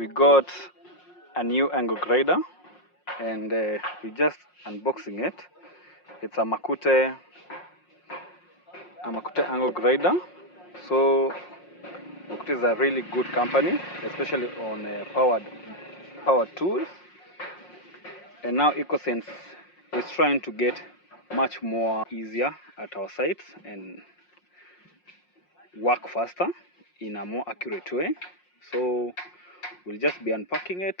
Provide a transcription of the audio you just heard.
we got a new angle grinder, and we just unboxing it. It's a Makute angle grinder. So Makute is a really good company, especially on power tools. And now EcoSense is trying to get much more easier at our sites and work faster in a more accurate way. So we'll just be unpacking it